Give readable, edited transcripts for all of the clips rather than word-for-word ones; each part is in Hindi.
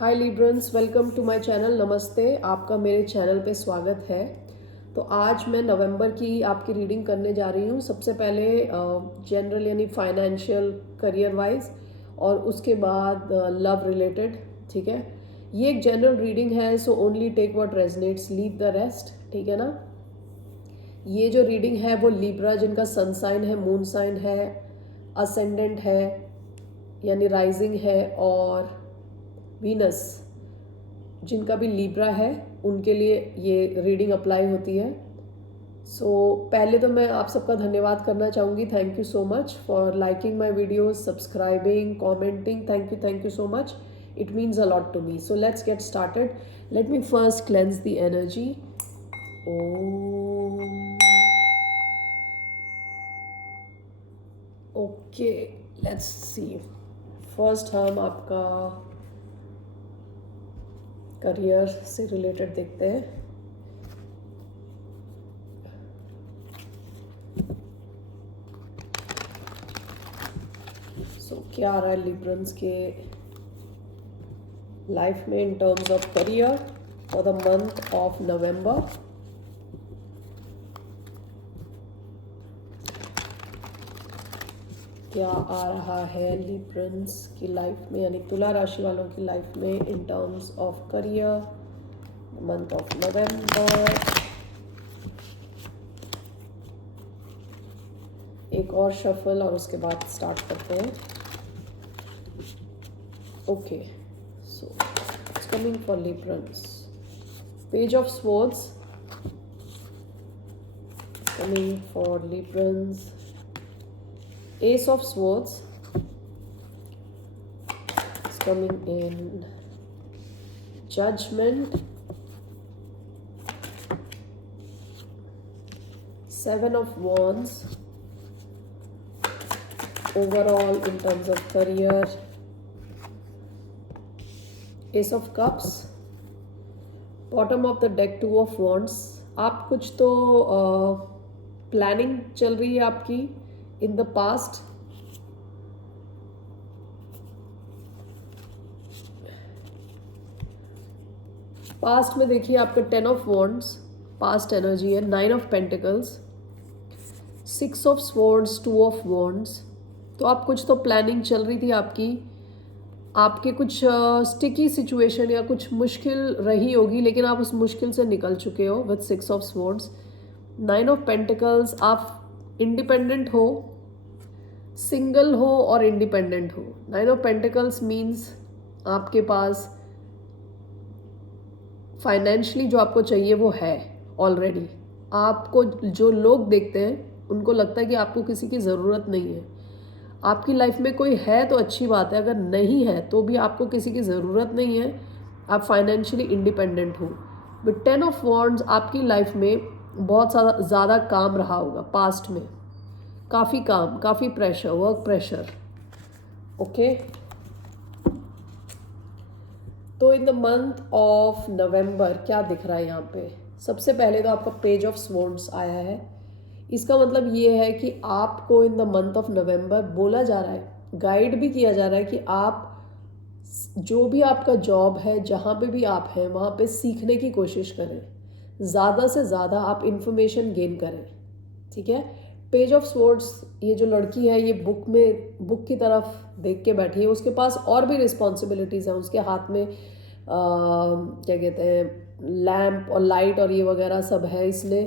Hi Librans, welcome to my channel. नमस्ते, आपका मेरे चैनल पे स्वागत है। तो आज मैं नवंबर की आपकी रीडिंग करने जा रही हूँ। सबसे पहले जनरल यानी फाइनेंशियल, करियर वाइज, और उसके बाद लव रिलेटेड। ठीक है, ये एक जनरल रीडिंग है, so only take what resonates, leave the rest. ठीक है ना। ये जो रीडिंग है वो लिब्रा जिनका सन साइन है, मून साइन है, असेंडेंट है यानी राइजिंग है, और वीनस जिनका भी लिब्रा है उनके लिए ये रीडिंग अप्लाई होती है। सो पहले तो मैं आप सबका धन्यवाद करना चाहूँगी। Thank you so much for liking my videos, subscribing, commenting. Thank you so much. It means a lot to me. So let's get started. Let me first cleanse the energy. Okay, let's see. First हम आपका करियर से रिलेटेड देखते हैं। क्या आ रहा है लिब्रंस के लाइफ में इन terms of career for the month of नवंबर। क्या आ रहा है लिब्रंस की लाइफ में यानी तुला राशि वालों की लाइफ में इन terms of career month of नवंबर। एक और शफल और उसके बाद स्टार्ट करते हैं। Okay, so it's coming for Librans. Page of swords coming for Librans, Ace of Swords is coming in, Judgment, Seven of Wands, overall in terms of career, Ace of Cups, bottom of the deck, Two of Wands। आप कुछ तो प्लानिंग चल रही है आपकी इन द पास्ट। पास्ट में देखिए आपका 10 ऑफ वॉन्ड्स पास्ट एनर्जी है, 9 of pentacles, 6 of swords, 2 of wands. तो आप कुछ तो प्लानिंग चल रही थी आपकी, आपके कुछ स्टिकी सिचुएशन या कुछ मुश्किल रही होगी, लेकिन आप उस मुश्किल से निकल चुके हो with 6 of swords, 9 of pentacles. आप इंडिपेंडेंट हो, सिंगल हो और इंडिपेंडेंट हो। 9 ऑफ पेंटिकल्स मीन्स आपके पास फाइनेंशियली जो आपको चाहिए वो है ऑलरेडी। आपको जो लोग देखते हैं उनको लगता है कि आपको किसी की ज़रूरत नहीं है। आपकी लाइफ में कोई है तो अच्छी बात है, अगर नहीं है तो भी आपको किसी की ज़रूरत नहीं है। आप फाइनेंशियली इंडिपेंडेंट हो। बट 10 ऑफ वॉन्ड्स आपकी लाइफ में बहुत ज़्यादा काम रहा होगा पास्ट में, काफ़ी काम, काफ़ी प्रेशर, वर्क प्रेशर। ओके, तो इन द मंथ ऑफ नवंबर क्या दिख रहा है यहाँ पे? सबसे पहले तो आपका पेज ऑफ स्वॉर्ड्स आया है। इसका मतलब ये है कि आपको इन द मंथ ऑफ नवंबर बोला जा रहा है, गाइड भी किया जा रहा है कि आप जो भी आपका जॉब है, जहाँ पे भी आप हैं, वहाँ पे सीखने की कोशिश करें, ज़्यादा से ज़्यादा आप इंफॉर्मेशन गेन करें। ठीक है। पेज ऑफ स्वॉर्ड्स, ये जो लड़की है ये बुक की तरफ देख के बैठी है। उसके पास और भी रिस्पॉन्सिबिलिटीज़ हैं। उसके हाथ में क्या कहते हैं, लैम्प और लाइट और ये वगैरह सब है। इसने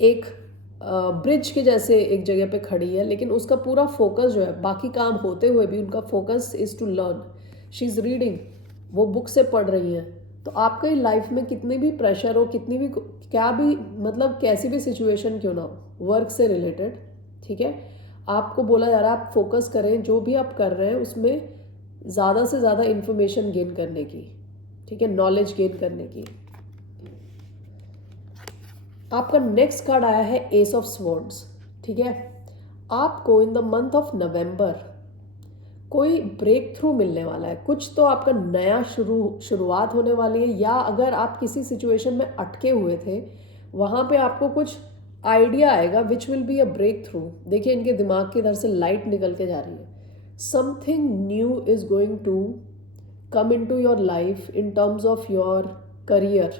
एक ब्रिज के जैसे एक जगह पे खड़ी है, लेकिन उसका पूरा फोकस जो है, बाकी काम होते हुए भी उनका focus is to learn. She is reading, वो बुक से पढ़ रही हैं। तो आपके लाइफ में कितनी भी प्रेशर हो, कितनी भी क्या भी मतलब कैसी भी सिचुएशन क्यों ना हो, वर्क से रिलेटेड, ठीक है, आपको बोला जा रहा है आप फोकस करें, जो भी आप कर रहे हैं उसमें ज़्यादा से ज़्यादा इंफॉर्मेशन गेन करने की, ठीक है, नॉलेज गेन करने की। आपका नेक्स्ट कार्ड आया है एस ऑफ स्वॉर्ड्स। ठीक है, आपको इन द मंथ ऑफ नवंबर कोई ब्रेक थ्रू मिलने वाला है। कुछ तो आपका नया शुरुआत होने वाली है, या अगर आप किसी सिचुएशन में अटके हुए थे वहाँ पे आपको कुछ आइडिया आएगा which will be a breakthrough. देखिए इनके दिमाग की इधर से लाइट निकल के जा रही है। Something new is going to come into your life in terms of your career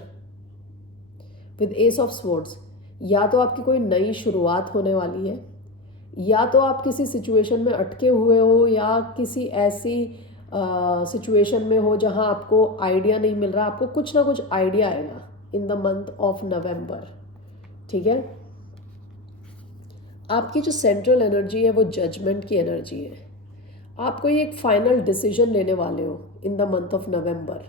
with Ace of Swords, या तो आपकी कोई नई शुरुआत होने वाली है, या तो आप किसी सिचुएशन में अटके हुए हो, या किसी ऐसी सिचुएशन में हो जहां आपको आइडिया नहीं मिल रहा. आपको कुछ ना कुछ आइडिया आएगा इन द मंथ ऑफ नवंबर. ठीक है. आपकी जो सेंट्रल एनर्जी है वो जजमेंट की एनर्जी है. आपको ये एक फाइनल डिसीजन लेने वाले हो इन द मंथ ऑफ नवंबर.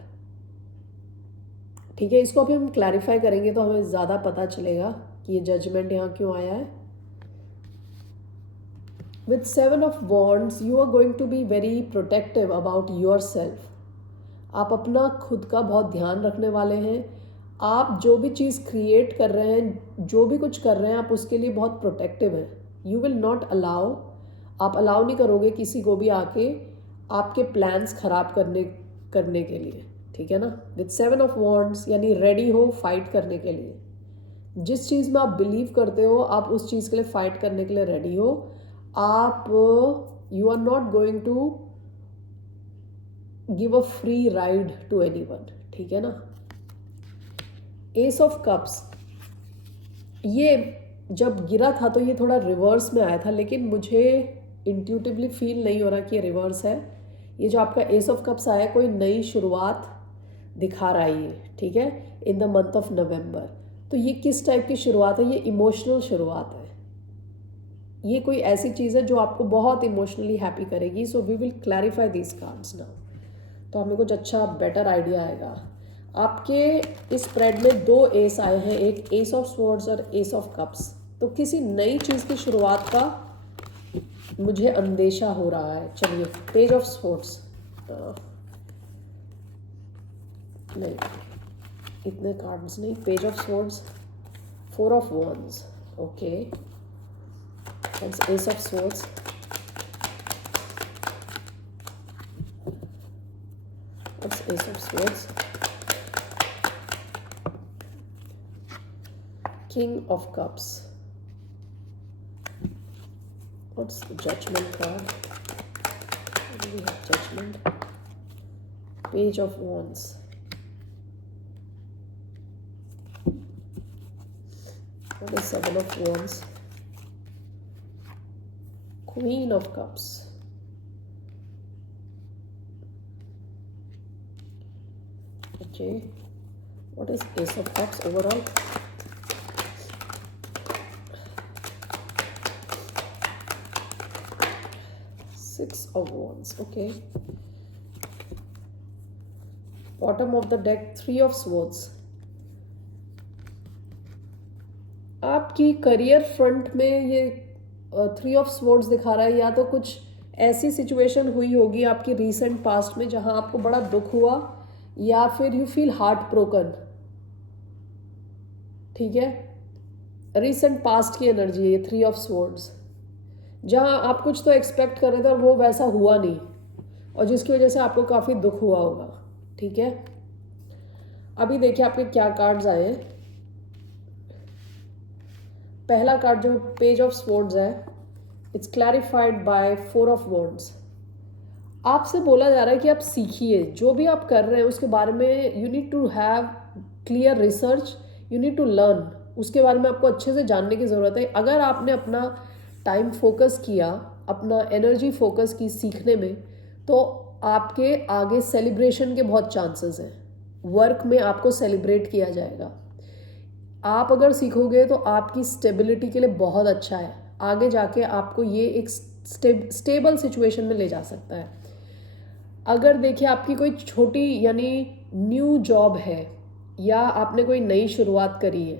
ठीक है. इसको अभी हम क्लैरिफाई करेंगे तो हमें ज़्यादा पता चलेगा कि ये जजमेंट यहाँ क्यों आया है. With 7 of Wands, you are going to be very protective about yourself. आप अपना खुद का बहुत ध्यान रखने वाले हैं. आप जो भी चीज़ क्रिएट कर रहे हैं, जो भी कुछ कर रहे हैं, आप उसके लिए बहुत प्रोटेक्टिव हैं. यू विल नॉट अलाउ, आप अलाउ नहीं करोगे किसी को भी आके आपके प्लान्स खराब करने के लिए. ठीक है ना. विथ 7 ऑफ वॉन्ड्स यानी रेडी हो फाइट करने के लिए. जिस चीज़ में आप बिलीव करते हो आप उस चीज़ के लिए फाइट करने के लिए रेडी हो. आप you are not going to give a free ride to anyone. ठीक है ना. एस ऑफ कप्स, ये जब गिरा था तो ये थोड़ा रिवर्स में आया था, लेकिन मुझे इंट्यूटिवली फील नहीं हो रहा कि ये रिवर्स है. ये जो आपका एस ऑफ कप्स आया कोई नई शुरुआत दिखा रहा है ये. ठीक है. इन द मंथ ऑफ नवंबर. तो ये किस टाइप की शुरुआत है? ये इमोशनल शुरुआत है. ये कोई ऐसी चीज़ है जो आपको बहुत इमोशनली हैप्पी करेगी. So we will clarify this cards now. तो हमें कुछ अच्छा बेटर आइडिया आएगा. आपके इस स्प्रेड में 2 एस आए हैं, एक एस ऑफ स्वॉर्ड्स और एस ऑफ कप्स. तो किसी नई चीज़ की शुरुआत का मुझे अंदेशा हो रहा है. चलिए, पेज ऑफ स्वॉर्ड्स, नहीं इतने कार्ड्स नहीं. Page of swords, 4 of wands. Okay, that's Ace of Swords, what's Ace of Swords, King of Cups, what's the Judgment card? What do we have? Judgment, Page of Wands, what is 7 of Wands, Queen of Cups, okay, what is Ace of Cups overall? Six of Wands, okay. Bottom of the deck, 3 of Swords. आपकी करियर फ्रंट में ये 3 ऑफ स्वॉर्ड्स दिखा रहा है. या तो कुछ ऐसी सिचुएशन हुई होगी आपकी रिसेंट पास्ट में जहां आपको बड़ा दुख हुआ, या फिर यू फील हार्ट ब्रोकन. ठीक है. रिसेंट पास्ट की एनर्जी है ये 3 ऑफ स्वॉर्ड्स, जहां आप कुछ तो एक्सपेक्ट कर रहे थे और वो वैसा हुआ नहीं, और जिसकी वजह से आपको काफ़ी दुख हुआ होगा. ठीक है. अभी देखिए आपके क्या कार्ड्स आए हैं. पहला कार्ड जो पेज ऑफ स्वॉर्ड्स है, it's clarified by 4 of wands. आपसे बोला जा रहा है कि आप सीखिए, जो भी आप कर रहे हैं उसके बारे में you need to have clear research, you need to learn. उसके बारे में आपको अच्छे से जानने की ज़रूरत है. अगर आपने अपना टाइम फोकस किया, अपना एनर्जी फोकस की सीखने में, तो आपके आगे सेलिब्रेशन के बहुत चांसेस हैं. वर्क में आपको सेलिब्रेट किया जाएगा. आप अगर सीखोगे तो आपकी स्टेबिलिटी के लिए बहुत अच्छा है. आगे जाके आपको ये एक स्टेबल सिचुएशन में ले जा सकता है. अगर देखिए आपकी कोई छोटी यानी न्यू जॉब है, या आपने कोई नई शुरुआत करी है,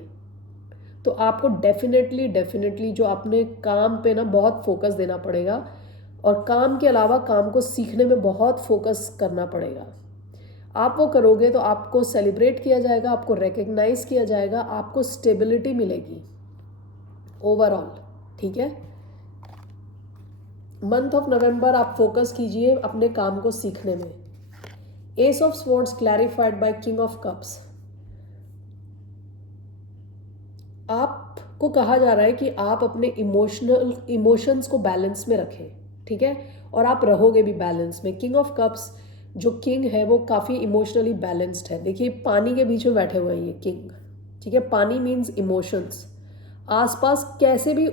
तो आपको डेफिनेटली जो अपने काम पे ना बहुत फोकस देना पड़ेगा. और काम के अलावा काम को सीखने में बहुत फोकस करना पड़ेगा. आप वो करोगे तो आपको सेलिब्रेट किया जाएगा, आपको रिकग्नाइज किया जाएगा, आपको स्टेबिलिटी मिलेगी ओवरऑल. ठीक है. मंथ ऑफ नवंबर आप फोकस कीजिए अपने काम को सीखने में. Ace of swords clarified by king of cups. आपको कहा जा रहा है कि आप अपने इमोशंस को बैलेंस में रखें. ठीक है. और आप रहोगे भी बैलेंस में. किंग ऑफ कप्स जो किंग है वो काफ़ी इमोशनली बैलेंस्ड है। देखिए पानी के बीच में बैठे हुए हैं ये किंग, ठीक है। पानी मीन्स इमोशंस। आसपास कैसे भी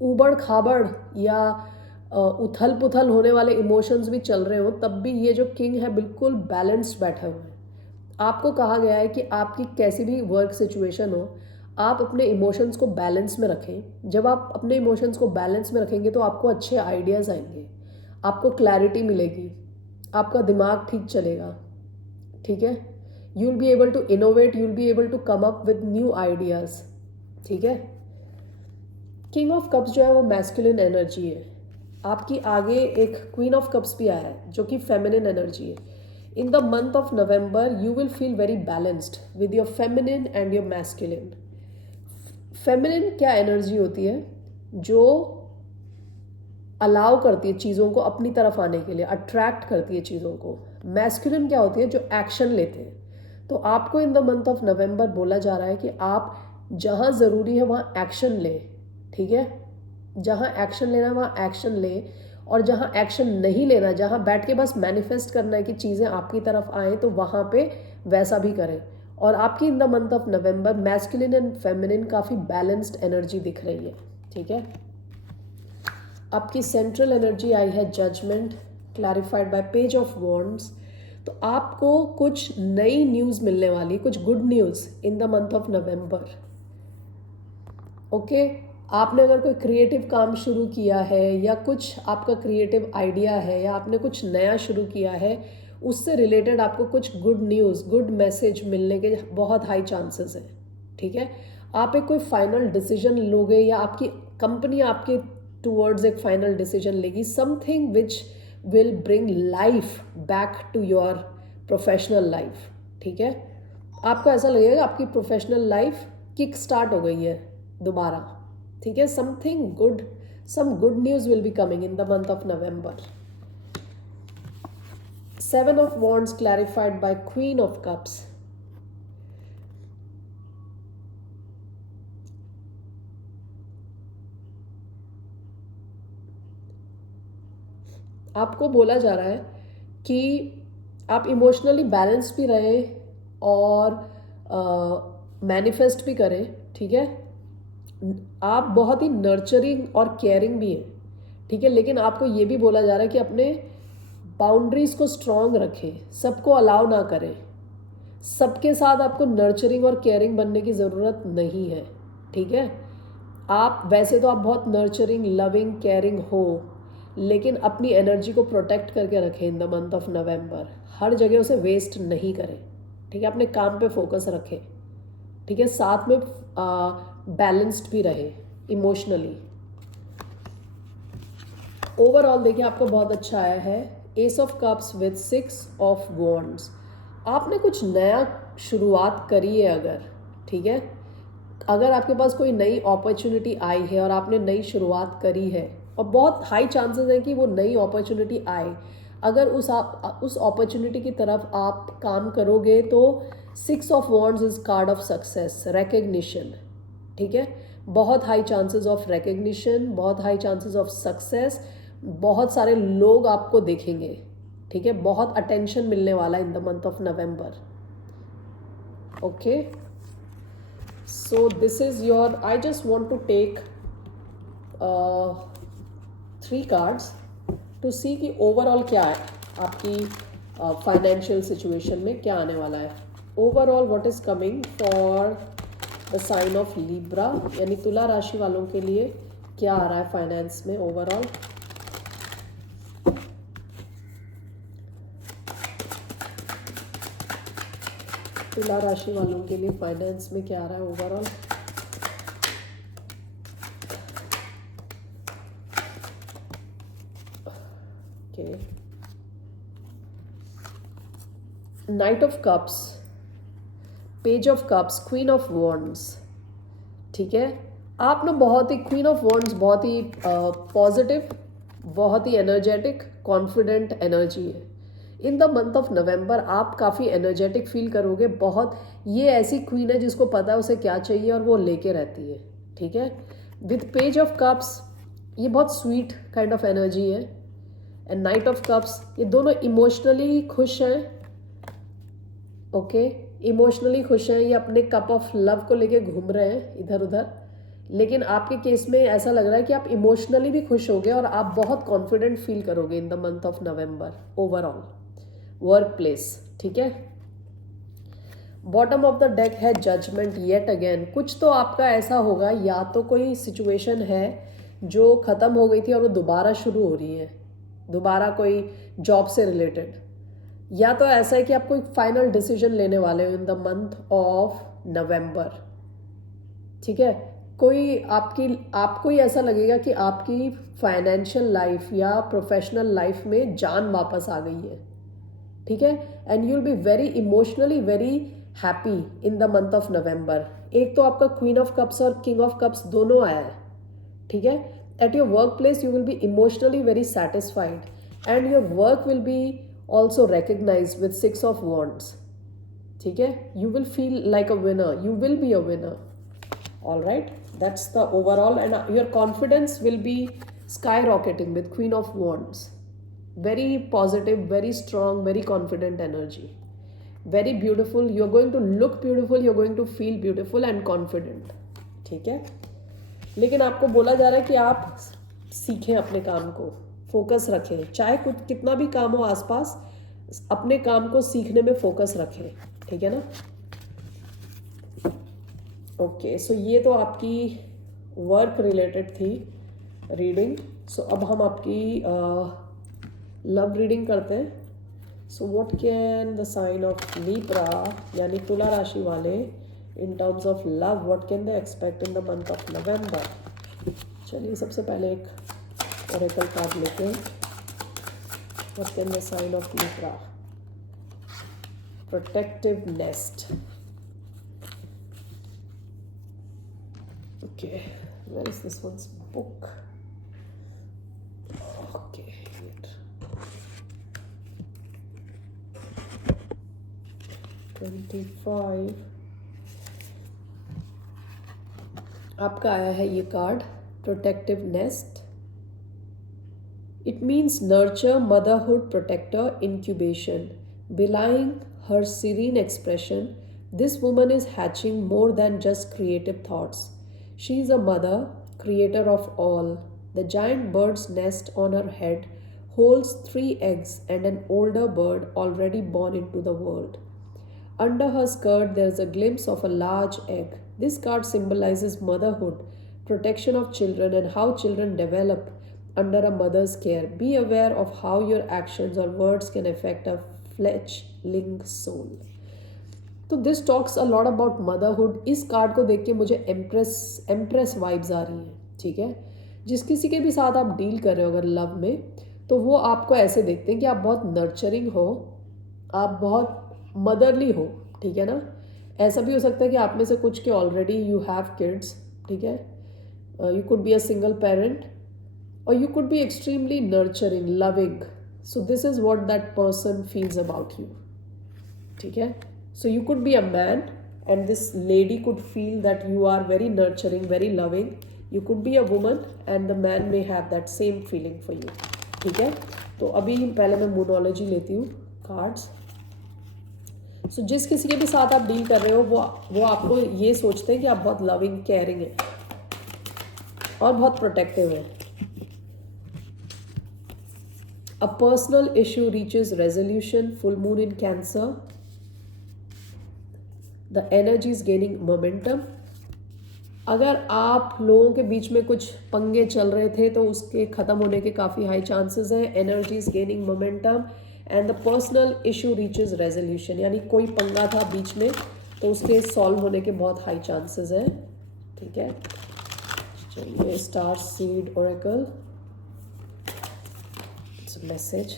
ऊबड़ खाबड़ या उथल पुथल होने वाले इमोशंस भी चल रहे हो, तब भी ये जो किंग है बिल्कुल बैलेंस्ड बैठे हुए हैं। आपको कहा गया है कि आपकी कैसी भी वर्क सिचुएशन हो, आप अपने इमोशंस को बैलेंस में रखें। जब आप अपने इमोशंस को बैलेंस में रखेंगे तो आपको अच्छे आइडियाज़ आएंगे, आपको क्लैरिटी मिलेगी, आपका दिमाग ठीक चलेगा, ठीक है। You will be able to innovate, you will be able to come up with new ideas, ठीक है। किंग ऑफ कप्स जो है वो मैस्कुलिन एनर्जी है। आपकी आगे एक क्वीन ऑफ कप्स भी आया है जो कि फेमिनिन एनर्जी है। इन the month of November you will feel very balanced with your feminine and your masculine. Feminine क्या एनर्जी होती है? जो अलाउ करती है चीज़ों को अपनी तरफ आने के लिए, अट्रैक्ट करती है चीज़ों को। मैस्कुलिन क्या होती है? जो एक्शन लेते हैं। तो आपको इन द मंथ ऑफ नवंबर बोला जा रहा है कि आप जहाँ ज़रूरी है वहाँ एक्शन लें, ठीक है। जहाँ एक्शन लेना है वहाँ एक्शन लें, और जहाँ एक्शन नहीं लेना, जहाँ बैठ के बस मैनिफेस्ट करना है कि चीज़ें आपकी तरफ आएँ, तो वहाँ पे वैसा भी करें। और आपकी इन the month of November masculine and feminine काफ़ी बैलेंस्ड एनर्जी दिख रही है, ठीक है। आपकी सेंट्रल एनर्जी आई है judgement, clarified by page of wands. तो आपको कुछ नई न्यूज़ मिलने वाली, कुछ good news in the month of November, okay. आपने अगर कोई क्रिएटिव काम शुरू किया है, या कुछ आपका क्रिएटिव आइडिया है, या आपने कुछ नया शुरू किया है, उससे रिलेटेड आपको कुछ गुड न्यूज़, गुड मैसेज मिलने के बहुत हाई चांसेस हैं, ठीक है। आप एक कोई फाइनल डिसीजन लोगे, या आपकी कंपनी आपके टूवर्ड्स एक फाइनल डिसीजन लेगी, something which will bring life back to your professional life, ठीक है। आपको ऐसा लगेगा आपकी प्रोफेशनल लाइफ किक स्टार्ट हो गई है दोबारा, ठीक है। Something good, some good news will be coming in the month of November. 7 of Wands clarified by Queen of Cups. आपको बोला जा रहा है कि आप इमोशनली बैलेंस भी रहें और मैनिफेस्ट भी करें, ठीक है। आप बहुत ही नर्चरिंग और केयरिंग भी हैं, ठीक है। लेकिन आपको ये भी बोला जा रहा है कि अपने बाउंड्रीज़ को स्ट्रॉन्ग रखें, सबको अलाउ ना करें। सबके साथ आपको नर्चरिंग और केयरिंग बनने की ज़रूरत नहीं है, ठीक है। आप वैसे तो आप बहुत नर्चरिंग, लविंग, केयरिंग हो, लेकिन अपनी एनर्जी को प्रोटेक्ट करके रखें in the month of November. हर जगह उसे वेस्ट नहीं करें, ठीक है। अपने काम पे फोकस रखें, ठीक है। साथ में बैलेंस्ड भी रहे इमोशनली। ओवरऑल देखिए आपको बहुत अच्छा आया है S of cups with 6 of wands. आपने कुछ नया शुरुआत करी है अगर, ठीक है। अगर आपके पास कोई नई अपॉर्चुनिटी आई है और आपने नई शुरुआत करी है, और बहुत हाई चांसेस हैं कि वो नई अपॉर्चुनिटी आए, अगर उस अपॉर्चुनिटी की तरफ आप काम करोगे, तो 6 of wands is called of success, recognition, ठीक है। बहुत हाई चांसेस ऑफ रिकग्निशन, बहुत हाई चांसेस ऑफ सक्सेस, बहुत सारे लोग आपको देखेंगे, ठीक है। बहुत अटेंशन मिलने वाला in the month of November, okay. So this is your, I just want to take 3 cards to see कि ओवरऑल क्या है आपकी फाइनेंशियल सिचुएशन में, क्या आने वाला है। Overall what is coming for the sign of Libra, यानी तुला राशि वालों के लिए क्या आ रहा है फाइनेंस में ओवरऑल। तुला राशि वालों के लिए फाइनेंस में क्या आ रहा है overall. Okay, night of cups, page of cups, queen of wands, ठीक है। आप ना बहुत ही, क्वीन ऑफ वॉन्ड्स बहुत ही पॉजिटिव, बहुत ही एनर्जेटिक, कॉन्फिडेंट एनर्जी है। इन द मंथ ऑफ नवंबर आप काफ़ी एनर्जेटिक फील करोगे। बहुत, ये ऐसी क्वीन है जिसको पता है उसे क्या चाहिए और वो लेके रहती है, ठीक है। विथ पेज ऑफ कप्स, ये बहुत स्वीट काइंड ऑफ एनर्जी है, एंड नाइट ऑफ कप्स, ये दोनों इमोशनली खुश हैं, ओके, इमोशनली खुश हैं, ये अपने कप ऑफ लव को लेके घूम रहे हैं इधर उधर। लेकिन आपके केस में ऐसा लग रहा है कि आप इमोशनली भी खुश होगे और आप बहुत कॉन्फिडेंट फील करोगे इन the month of November overall work place, ठीक है। बॉटम ऑफ द डेक है जजमेंट येट अगेन। कुछ तो आपका ऐसा होगा, या तो कोई सिचुएशन है जो ख़त्म हो गई थी और वो दोबारा शुरू हो रही है, दोबारा कोई जॉब से रिलेटेड, या तो ऐसा है कि आप कोई फाइनल डिसीजन लेने वाले हो इन द मंथ ऑफ नवंबर, ठीक है। कोई आपको ही ऐसा लगेगा कि आपकी फाइनेंशियल लाइफ या प्रोफेशनल लाइफ में जान वापस आ गई है, ठीक है। And you will be very emotionally very happy in the month of नवंबर। एक तो आपका क्वीन ऑफ कप्स और किंग ऑफ कप्स दोनों आया है, ठीक है। At your work place you will B emotionally very satisfied and your work will be also recognise with 6 of wands, ठीक है। You will feel like a winner, you will be a winner, all right, that's the overall, and your confidence will be skyrocketing with queen of wands. Very positive, very strong, very confident energy, very beautiful. You're going to look beautiful, you're going to feel beautiful and confident, ठीक है। लेकिन आपको बोला जा रहा है कि आप सीखें, अपने काम को फोकस रखें, चाहे कुछ कितना भी काम हो आसपास, अपने काम को सीखने में फोकस रखें, ठीक है ना। ओके, सो ये तो आपकी वर्क रिलेटेड थी रीडिंग। सो अब हम आपकी लव रीडिंग करते हैं। So what can the sign of Libra यानी तुला राशि वाले in terms of love, what can they expect in the month of November. चलिए सबसे पहले एक ओरेकल कार्ड लेते हैं। What can the sign of Libra, protective nest. Okay, where is this one's book? Okay, wait. 25. आपका आया है ये card, protective nest. It means nurture, motherhood, protector, incubation. Belying her serene expression, this woman is hatching more than just creative thoughts. She is a mother, creator of all. The giant bird's nest on her head holds 3 eggs and an older bird already born into the world. Under her skirt, there is a glimpse of a large egg. This card symbolizes motherhood, protection of children, and how children develop under a mother's care. Be aware of how your actions or words can affect a fledgling soul. तो this talks a lot about motherhood. इस कार्ड को देख के मुझे एम्प्रेस वाइब्स आ रही हैं, ठीक है। जिस किसी के भी साथ आप डील कर रहे हो अगर लव में, तो वो आपको ऐसे देखते हैं कि आप बहुत नर्चरिंग हो, आप बहुत मदरली हो, ठीक है ना। ऐसा भी हो सकता है कि आप में से कुछ के ऑलरेडी यू हैव किड्स, ठीक है। You could be a single parent और you could be extremely nurturing, loving. So this is what that person feels about you, ठीक है। So you could be a man and this lady could feel that you are very nurturing, very loving. You could be a woman and the man may have that same feeling for you, ठीक है। तो अभी पहले मैं मोनोलॉजी लेती हूँ कार्ड्स। सो जिस किसी के भी साथ आप डील कर रहे हो वो आपको ये सोचते हैं कि आप बहुत लविंग, केयरिंग है और बहुत प्रोटेक्टिव है। A personal issue reaches resolution, full moon in Cancer. The energy is gaining momentum. अगर आप लोगों के बीच में कुछ पंगे चल रहे थे तो उसके ख़त्म होने के काफ़ी हाई चांसेस हैं। Energy is gaining momentum and the personal issue reaches resolution, यानी कोई पंगा था बीच में तो उसके सॉल्व होने के बहुत हाई चांसेस हैं, ठीक है। चलिए star seed oracle, it's a message.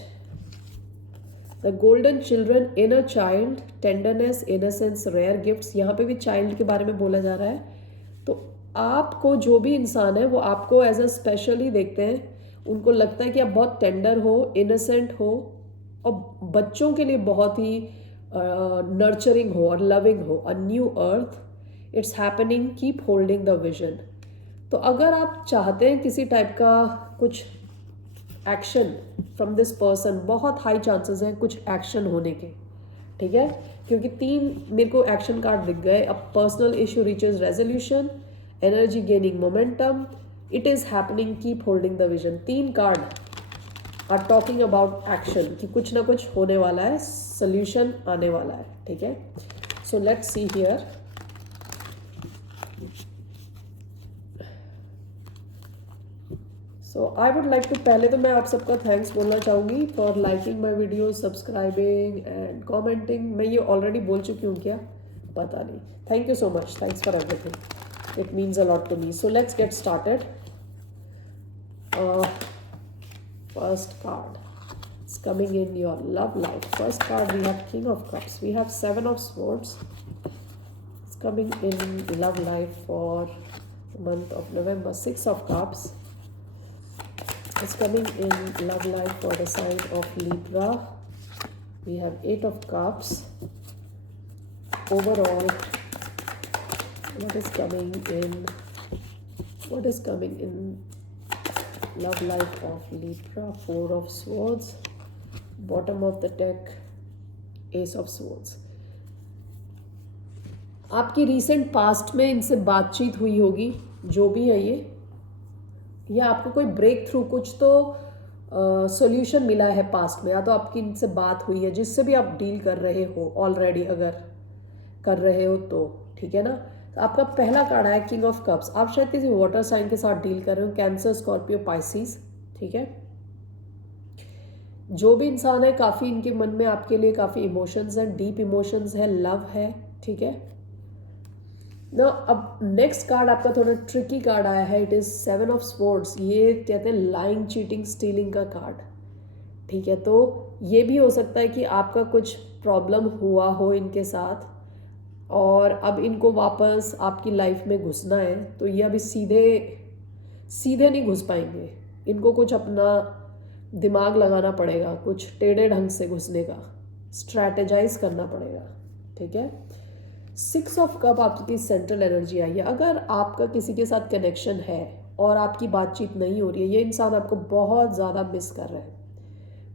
The golden children, inner child, tenderness, innocence, rare gifts. यहाँ पे भी चाइल्ड के बारे में बोला जा रहा है। तो आपको जो भी इंसान है वो आपको एज अ स्पेशली देखते हैं। उनको लगता है कि आप बहुत टेंडर हो, इनोसेंट हो और बच्चों के लिए बहुत ही नर्चरिंग हो और लविंग हो। A new earth, it's happening, keep holding the vision. तो अगर आप चाहते हैं किसी टाइप का कुछ एक्शन फ्रॉम दिस पर्सन, बहुत हाई चांसेस हैं कुछ एक्शन होने के, ठीक है, क्योंकि 3 मेरे को एक्शन कार्ड दिख गए। अब personal issue reaches resolution, energy gaining momentum, it is happening, keep holding the vision. 3 card are talking about action, कि कुछ ना कुछ होने वाला है, सोल्यूशन आने वाला है, ठीक है। So let's see here. So I would like to, पहले तो मैं आप सबका थैंक्स बोलना चाहूँगी for liking my video, subscribing and commenting. मैं ये ऑलरेडी बोल चुकी हूँ क्या, पता नहीं। Thank you so much, thanks for everything, it means a lot to me. So let's get started. First card is coming in your love life. First card we have King of Cups, we have 7 of Swords. It's coming in love life for the month of November. 6 of Cups. It's coming in love life for the sign of Libra. We have 8 of Cups. Overall, what is coming in love life of Libra? 4 of Swords. Bottom of the deck, Ace of Swords. आपकी रिसेंट पास्ट में इनसे बातचीत हुई होगी, जो भी है ये, या आपको कोई ब्रेक थ्रू, कुछ तो सॉल्यूशन मिला है पास्ट में, या तो आपकी इनसे बात हुई है जिससे भी आप डील कर रहे हो ऑलरेडी, अगर कर रहे हो तो, ठीक है ना। तो आपका पहला कार्ड है किंग ऑफ कप्स। आप शायद किसी वाटर साइन के साथ डील कर रहे हो, कैंसर, स्कॉर्पियो, पाइसिस, ठीक है। जो भी इंसान है, काफ़ी इनके मन में आपके लिए काफ़ी इमोशंस हैं, डीप इमोशंस है, लव है, ठीक है ना। अब नेक्स्ट कार्ड आपका थोड़ा ट्रिकी कार्ड आया है, इट इज़ 7 ऑफ स्वॉर्ड्स। ये कहते हैं लाइंग, चीटिंग, स्टीलिंग का कार्ड, ठीक है। तो ये भी हो सकता है कि आपका कुछ प्रॉब्लम हुआ हो इनके साथ, और अब इनको वापस आपकी लाइफ में घुसना है, तो ये अभी सीधे सीधे नहीं घुस पाएंगे, इनको कुछ अपना दिमाग लगाना पड़ेगा, कुछ टेढ़े ढंग से घुसने का स्ट्रैटेजाइज करना पड़ेगा, ठीक है। 6 ऑफ कप आपकी सेंट्रल एनर्जी आई है। अगर आपका किसी के साथ कनेक्शन है और आपकी बातचीत नहीं हो रही है, ये इंसान आपको बहुत ज़्यादा मिस कर रहा है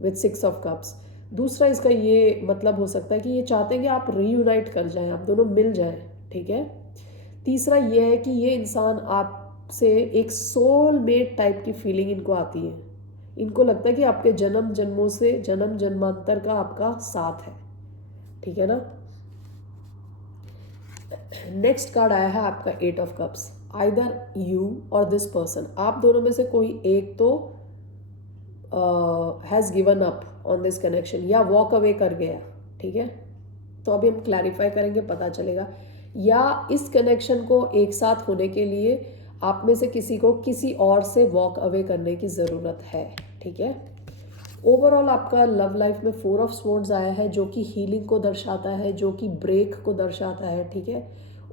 विथ 6 ऑफ कप्स। दूसरा इसका ये मतलब हो सकता है कि ये चाहते हैं कि आप रीयूनाइट कर जाएं, आप दोनों मिल जाएं, ठीक है। तीसरा ये है कि ये इंसान आपसे एक सोलमेट टाइप की फीलिंग इनको आती है, इनको लगता है कि आपके जन्म जन्मों से, जन्म जन्मांतर का आपका साथ है, ठीक है ना। नेक्स्ट कार्ड आया है आपका 8 ऑफ कप्स। आइदर यू और दिस पर्सन, आप दोनों में से कोई एक तो has given up on this connection, या वॉक अवे कर गया, ठीक है। तो अभी हम क्लैरिफाई करेंगे, पता चलेगा। या इस कनेक्शन को एक साथ होने के लिए आप में से किसी को किसी और से वॉक अवे करने की ज़रूरत है, ठीक है। ओवरऑल आपका लव लाइफ में 4 ऑफ स्वॉर्ड्स आया है, जो कि हीलिंग को दर्शाता है, जो कि ब्रेक को दर्शाता है, ठीक है।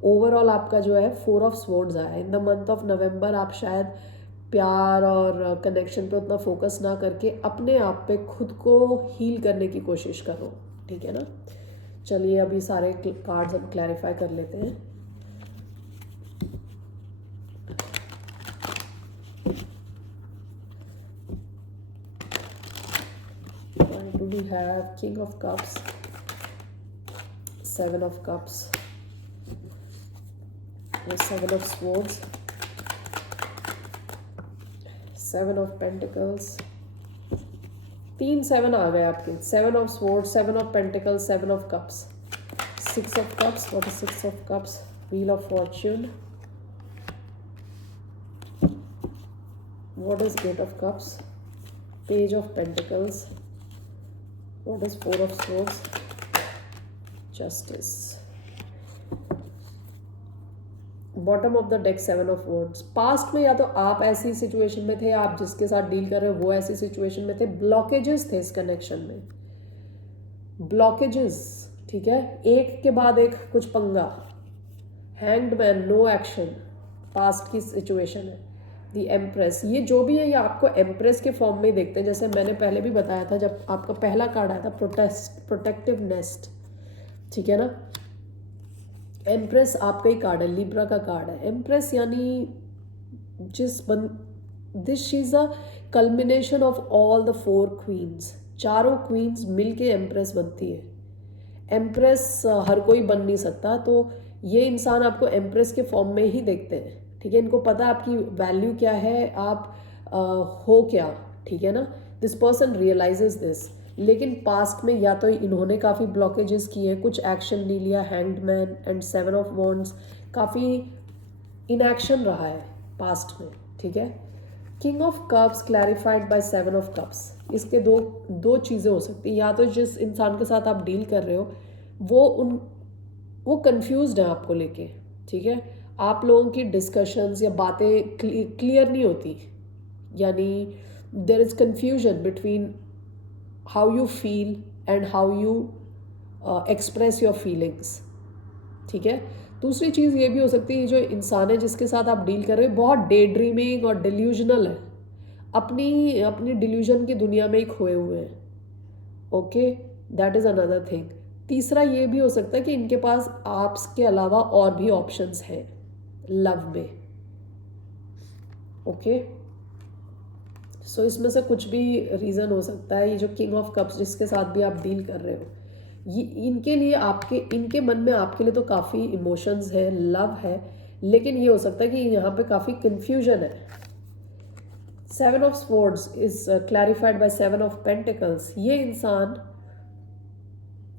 ओवरऑल आपका जो है 4 ऑफ स्वॉर्ड्स आया है। इन द मंथ ऑफ नवंबर आप शायद प्यार और कनेक्शन पे उतना फोकस ना करके अपने आप पे खुद को हील करने की कोशिश करो, ठीक है ना। चलिए अभी सारे कार्ड्स हम क्लैरिफाई कर लेते हैं। We have King of Cups, 7 of Cups, 7 of Swords, 7 of Pentacles, 3 7 आ गए आपके। 7 of Swords, 7 of Pentacles, 7 of Cups, 6 of Cups. What is 6 of Cups? Wheel of Fortune. What is 8 of Cups? Page of Pentacles. What is 4 of Swords? Justice. Bottom of the deck 7 of Wands. Past में या तो आप ऐसी सिचुएशन में थे, आप जिसके साथ डील कर रहे हो वो ऐसी सिचुएशन में थे, ब्लॉकेजेस थे इस कनेक्शन में, ब्लॉकेजेस, ठीक है। एक के बाद एक कुछ पंगा, hanged man, no action, past की सिचुएशन है। दी एम्प्रेस, ये जो भी है ये आपको एम्प्रेस के फॉर्म में देखते हैं, जैसे मैंने पहले भी बताया था जब आपका पहला कार्ड आया था, प्रोटेक्टिव नेस्ट, ठीक है ना। एम्प्रेस आपका ही कार्ड है, लिब्रा का कार्ड है। एम्प्रेस यानी दिस चीज़ culmination of all the 4 queens, चारों क्वींस मिलके एम्प्रेस बनती है। एम्प्रेस हर कोई बन नहीं सकता, तो ये इंसान आपको एम्प्रेस के फॉर्म में ही देखते हैं, ठीक है। इनको पता आपकी वैल्यू क्या है, आप हो क्या, ठीक है ना। This person realises this. लेकिन पास्ट में या तो इन्होंने काफ़ी ब्लॉकेजेस किए हैं, कुछ एक्शन नहीं लिया, hanged man and 7 of wands, काफ़ी इनएक्शन रहा है पास्ट में, ठीक है। King of cups clarified by 7 of cups, इसके दो चीज़ें हो सकती हैं। या तो जिस इंसान के साथ आप डील कर रहे हो वो कंफ्यूज्ड है आपको लेके, ठीक है। आप लोगों की डिस्कशंस या बातें क्लियर नहीं होती, यानी there is confusion between how you feel and how you express your feelings, ठीक है। दूसरी चीज़ ये भी हो सकती है, जो इंसान है जिसके साथ आप डील कर रहे हो बहुत डे ड्रीमिंग और डिल्यूजनल है, अपनी अपनी डिल्यूजन की दुनिया में ही खोए हुए हैं। Okay, that is another thing. तीसरा ये भी हो सकता है कि इनके पास आपके अलावा और भी ऑप्शंस हैं लव में। ओके, सो इसमें से कुछ भी रीज़न हो सकता है। ये जो किंग ऑफ कप्स जिसके साथ भी आप डील कर रहे हो, ये इनके लिए इनके मन में आपके लिए तो काफ़ी इमोशंस है, लव है, लेकिन ये हो सकता है कि यहाँ पे काफ़ी कन्फ्यूजन है। 7 of swords is clarified by 7 of pentacles. ये इंसान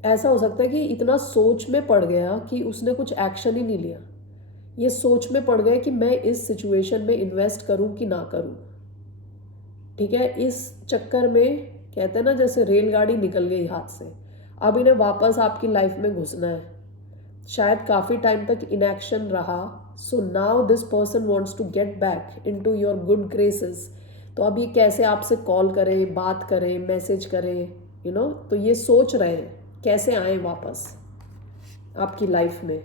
ऐसा हो सकता है कि इतना सोच में पड़ गया कि उसने कुछ एक्शन ही नहीं लिया। ये सोच में पड़ गया कि मैं इस सिचुएशन में इन्वेस्ट करूं कि ना करूं, ठीक है। इस चक्कर में कहते हैं ना, जैसे रेलगाड़ी निकल गई हाथ से, अब इन्हें वापस आपकी लाइफ में घुसना है। शायद काफ़ी टाइम तक इनएक्शन रहा, so now this person wants to get back into your good graces. तो अब ये कैसे आपसे कॉल करें, बात करें, मैसेज करें, यू नो, तो ये सोच रहे हैं कैसे आए वापस आपकी लाइफ में।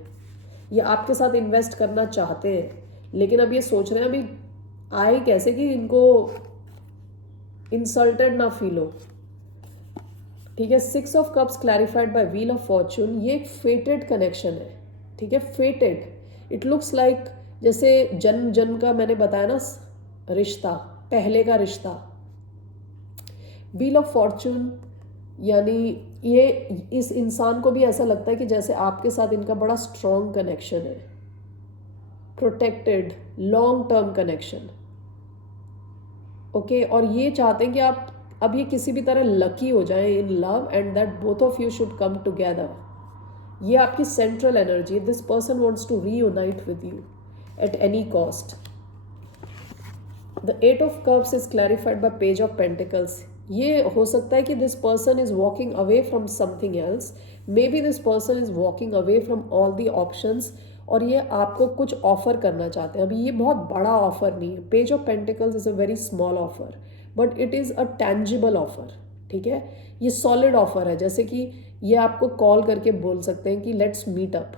ये आपके साथ इन्वेस्ट करना चाहते हैं, लेकिन अब ये सोच रहे हैं अभी आए कैसे कि इनको इंसल्टेड ना फील हो, ठीक है। 6 of cups clarified by wheel of fortune, ये एक फेटेड कनेक्शन है, ठीक है। फेटेड, इट लुक्स लाइक जैसे जन्म जन्म का मैंने बताया ना रिश्ता, पहले का रिश्ता। व्हील ऑफ फॉर्चून यानी ये इस इंसान को भी ऐसा लगता है कि जैसे आपके साथ इनका बड़ा स्ट्रॉन्ग कनेक्शन है, protected long term connection. Okay, और ये चाहते हैं कि आप अब ये किसी भी तरह लकी हो जाए in love and that both of you should come together. ये आपकी central energy. This person wants to reunite with you at any cost. The 8 of cups is clarified by page of pentacles. ये हो सकता है कि this person is walking away from something else, may be this person is walking away from all the options, और ये आपको कुछ ऑफर करना चाहते हैं। अभी ये बहुत बड़ा ऑफर नहीं है, page of pentacles is a very small offer, but it is a tangible offer, ठीक है। ये सॉलिड ऑफर है, जैसे कि ये आपको कॉल करके बोल सकते हैं कि लेट्स मीट अप,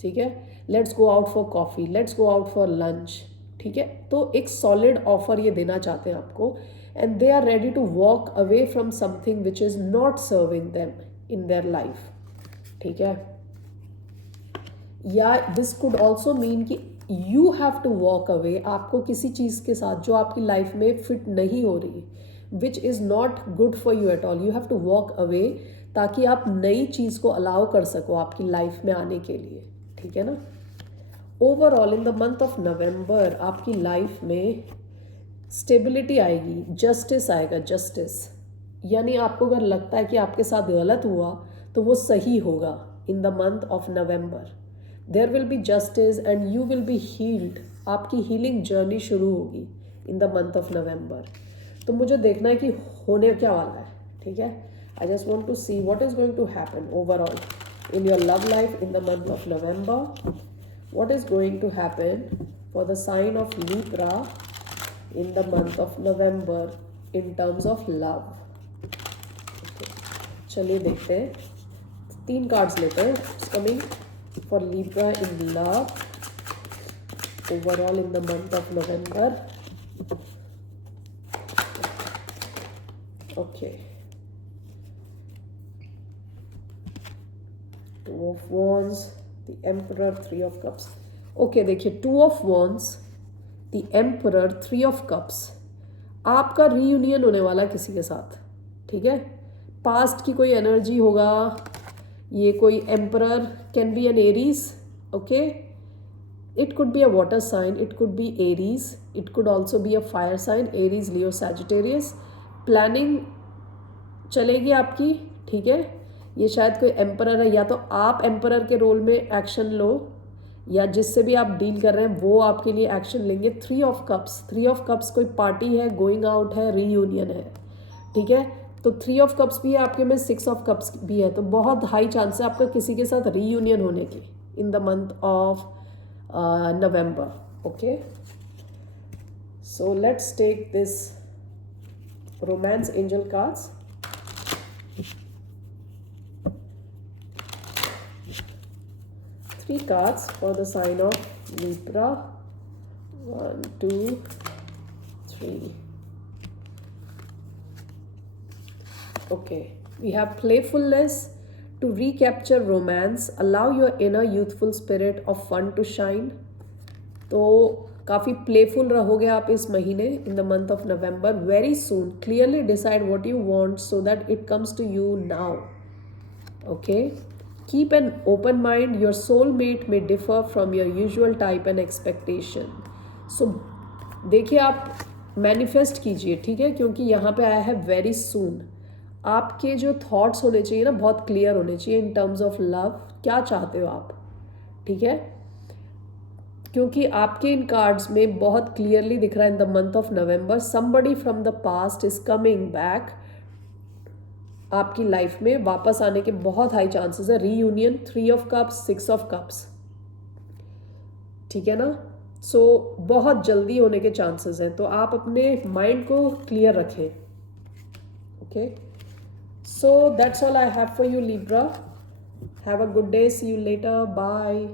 ठीक है, let's go out for coffee, let's go out for lunch, ठीक है। तो एक सॉलिड ऑफर ये देना चाहते हैं आपको, and they are ready to walk away from something which is not serving them in their life, ठीक है। या दिस कुड ऑल्सो मीन कि you have to walk away, आपको किसी चीज़ के साथ जो आपकी लाइफ में फिट नहीं हो रही, which is not good for you at all, you have to walk away, ताकि आप नई चीज़ को अलाउ कर सको आपकी लाइफ में आने के लिए, ठीक है ना। Overall in the month of नवंबर आपकी लाइफ में स्टेबिलिटी आएगी, जस्टिस आएगा, जस्टिस, यानी आपको अगर लगता है कि आपके साथ गलत हुआ तो वो सही होगा। In the month of November there will be justice and you will be healed. आपकी हीलिंग जर्नी शुरू होगी in the month of November. तो मुझे देखना है कि होने क्या वाला है, ठीक है। I just want to see what is going to happen overall in your love life in the month of November. what is going to happen for the sign of Libra in the month of November in terms of love. Okay. चलिए देखते हैं, 3 कार्ड्स लेते हैं। It's coming for Libra in love overall in the month of November. Okay. 2 of Wands, the Emperor, 3 of Cups. Okay, देखिए 2 of Wands, the Emperor, 3 of Cups. आपका रीयूनियन होने वाला है किसी के साथ, ठीक है। पास्ट की कोई एनर्जी होगा, ये कोई emperor, can be an Aries, okay. It could be a water sign, it could be Aries, it could also be a fire sign, Aries, Leo, Sagittarius. Planning चलेगी आपकी, ठीक है। ये शायद कोई एम्परर है, या तो आप एम्परर के रोल में एक्शन लो, या जिससे भी आप डील कर रहे हैं वो आपके लिए एक्शन लेंगे। 3 ऑफ कप्स, 3 ऑफ कप्स कोई पार्टी है, गोइंग आउट है, रीयूनियन है, ठीक है। तो 3 ऑफ कप्स भी है आपके में, 6 ऑफ कप्स भी है, तो बहुत हाई चांस है आपका किसी के साथ रीयूनियन होने की in the month of November, okay. So let's take this romance angel cards. Three cards for the sign of Libra. 1, 2, 3. Okay, we have playfulness to recapture romance. Allow your inner youthful spirit of fun to shine. तो काफ़ी प्लेफुल रहोगे आप इस महीने, in the month of November. Very soon clearly decide what you want so that it comes to you now, okay. Keep an open mind. Your soulmate may differ from your usual type and expectation. So देखिए, आप मैनिफेस्ट कीजिए, ठीक है, क्योंकि यहाँ पे आया है वेरी सून। आपके जो थॉट्स होने चाहिए ना, बहुत क्लियर होने चाहिए इन टर्म्स ऑफ लव। क्या चाहते हो आप, ठीक है, क्योंकि आपके इन कार्ड्स में बहुत क्लियरली दिख रहा है इन the month of November somebody from the past is coming back. आपकी लाइफ में वापस आने के बहुत हाई चांसेस है। Reunion, 3 of cups, 6 of cups, ठीक है ना। सो बहुत जल्दी होने के चांसेस हैं, तो आप अपने माइंड को क्लियर रखें, okay. So that's all I have for you Libra. Have a good day, see you later, bye.